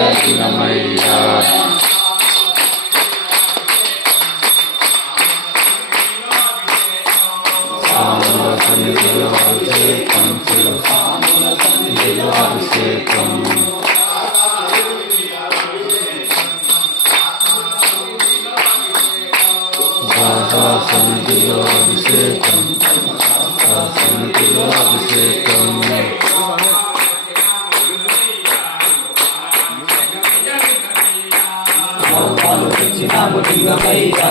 లింగమయ్యా స్వాముల సన్నిధిలో అభిషేకం శివ సన్నిధిలో అభిషేకం సన్నిధిలో అభిషేకం సన్నిధిలో అభిషేకం తెచ్చినాము లింగమయ్యా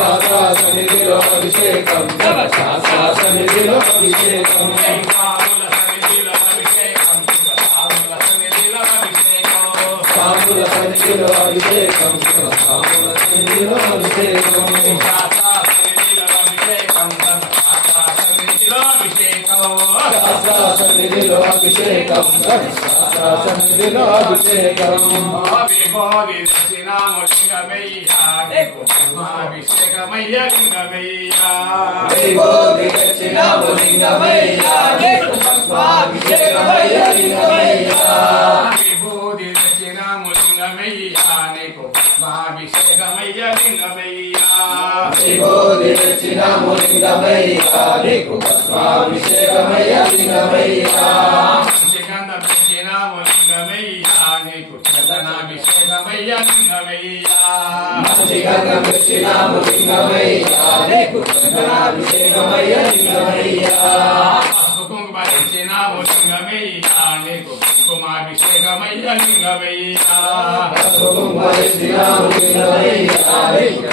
శాస్త్ర సన్నిధిలో అభిషేకం. శివ శాస్త్ర సన్నిధిలో అభిషేకం. స్వాముల సన్నిధిలో అభిషేకం. స్వాముల సన్నిధిలో అభిషేకం. శాస్త్ర సన్నిధిలో అభిషేకం. శాస్త్ర సన్నిధిలో అభిషేకం. అభిషేకమయ్య అభిషేకమయ్య లింగమయ్యా నీకు లింగమయ్యా మంచిగంగం దక్షిణాము లింగమయ్యా నీకు చందనాభిషేకమయ్య లింగమయ్యా కుంకుమ లింగమయ్యా నీకు కుంకుమాభిషేకమయ్య లింగమయ్యా లింగమయ్యా నీకు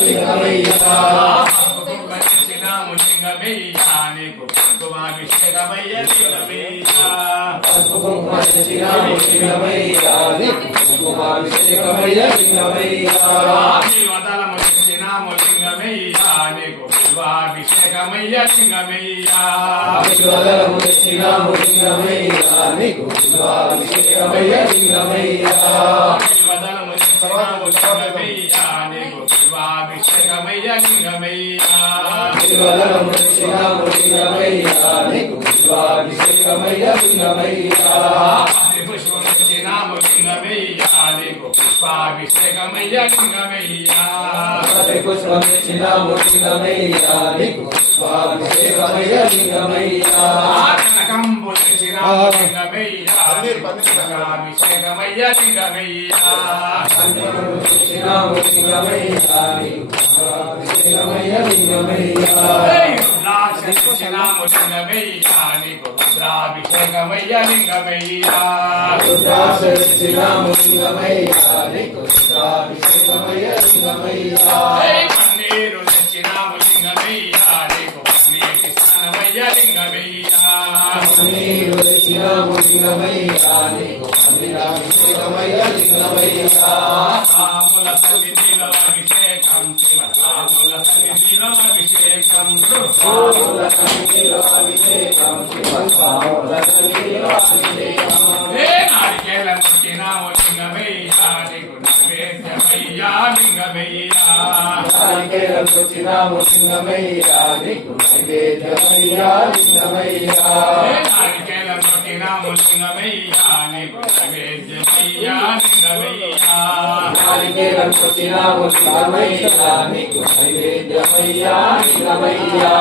లింగమయ్యా లింగమయ్యా నీకు కుంకుమాభిషేకమయ్య లింగమయ్యా కుంకుమ దక్షిణాము లింగమయ్యా లింగమయ్యా నీకు బిల్వాభిషేకమయ్య లింగమయ్యా ఆశీర్వాదము దక్షిణాము లింగమయ్యా నీకు పుష్పాభిషేకమయ్య లింగమయ్యా లింగమయ్యా ఆశీర్వాదము దక్షిణాము లింగమయ్యా నీకు పుష్పాభిషేకమయ్య లింగమయ్యా పుష్పం దక్షిణాము లింగమయ్యా నీకు పుష్పాభిషేకమయ్య లింగమయ్యా పుష్పం దక్షిణాము లింగమయ్యా నీకు పుష్పాభిషేకమయ్య లింగమయ్యా లింగమయ్యా లింగమయ్యా లింగమయ్యా నీకు పుష్పాభిషేకమయ్య లింగమయ్యా రుద్రాక్ష దక్షిణాము లింగమయ్యా నీకు పుష్పాభిషేకమయ్య లింగమయ్యా నీరు దక్షిణాము లింగమయ్యా. నీకు పన్నీరాభిషేకమయ్య లింగమయ్యా సాముల సన్నిధిలో శివ లింగమయ్యా నీకు నైవేద్యమయ్యా లింగమయ్యా నారికేలం పుట్టినాము లింగమయ్యా నీకు నైవేద్యమయ్యా లింగమయ్యా నారికేలం పుట్టినాము లింగమయ్యా నీకు నైవేద్యమయ్యా లింగమయ్యా